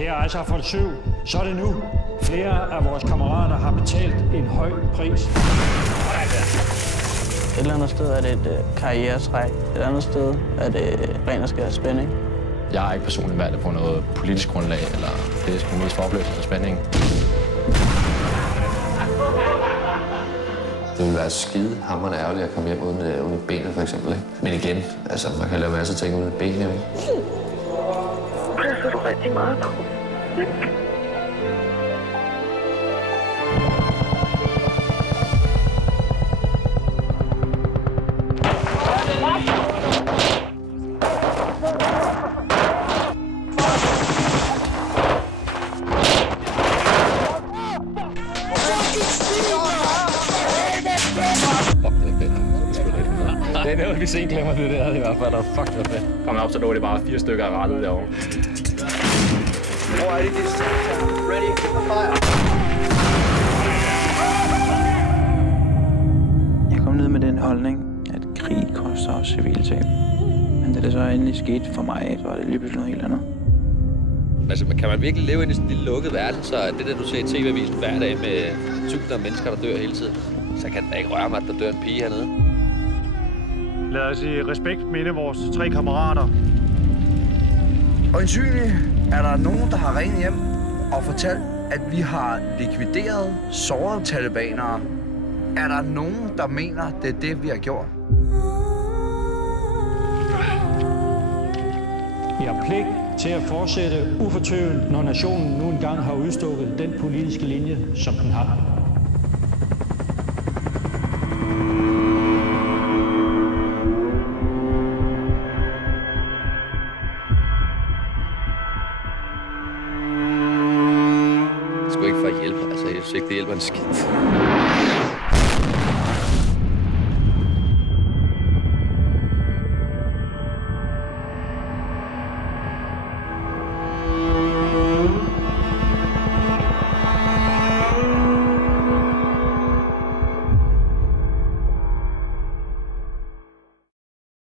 Kære Eisaffold 7, så er det nu. Flere af vores kammerater har betalt en høj pris. Et eller andet sted er det et karrieretræk. Et andet sted er det ren og skær spænding. Jeg har ikke personligt valgt på noget politisk grundlag, eller det er sgu mest for oplevelse og spænding. Det ville være skide hammerende ærgerligt at komme hjem uden et benet, for eksempel. Ikke? Men igen, altså, man kan lave masser af ting uden et ben, ikke? Passer du rigtig meget på. Det er noget, vi sen glemmer det der, i hvert fald. Og fuck, det fedt. Kommer op, så lå det bare 4 stykker af rettet derovre. Hvor er det, ready for fire? Jeg kom ned med den holdning, at krig koster også civiltab. Men da det så endelig skete for mig, så var det lige pludselig noget helt andet. Altså, kan man virkelig leve i sådan en lille lukket verden, så det der, du ser i TV-avisen hver dag med tusinder af mennesker, der dør hele tiden, så kan det ikke røre mig, at der dør en pige hernede. Lad os i respekt minde vores 3 kammerater. Øjensynligt er der nogen, der har ringet hjem og fortalt, at vi har likvideret sårede talibanere. Er der nogen, der mener, det er det, vi har gjort? Vi har pligt til at fortsætte ufortøvent, når nationen nu engang har udstukket den politiske linje, som den har. Det skulle ikke for at hjælpe. Altså, jeg synes ikke, det hjælper en skid.